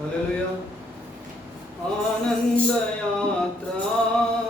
Hallelujah. Ananda Yatra.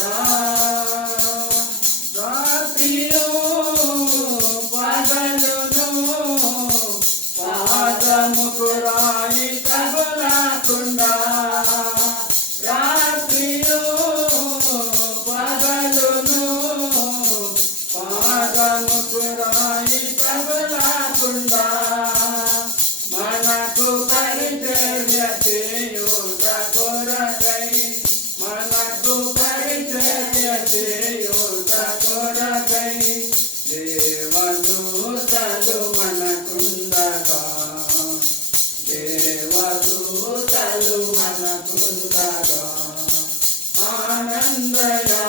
మనకు పరిచర్య చేయుట కొరకై మనకు పరిచర్య చేయుట కొరకై దేవదూతలు మనకుండగా దేవదూతలు మనకుండగా ఆనందయా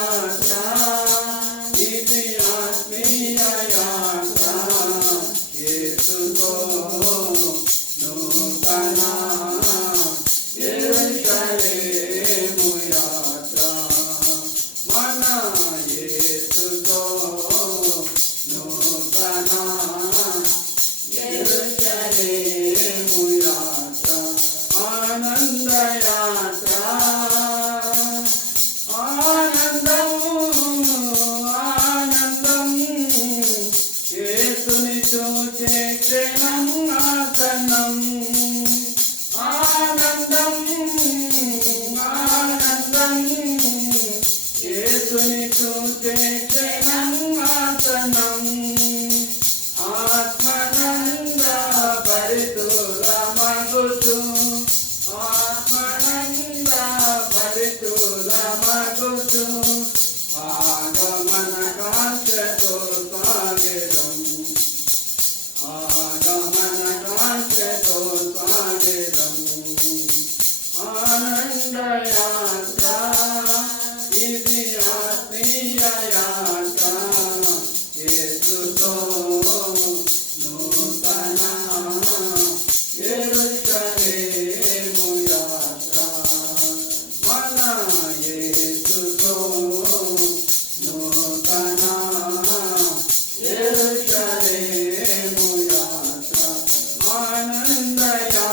to the Sundar Ram.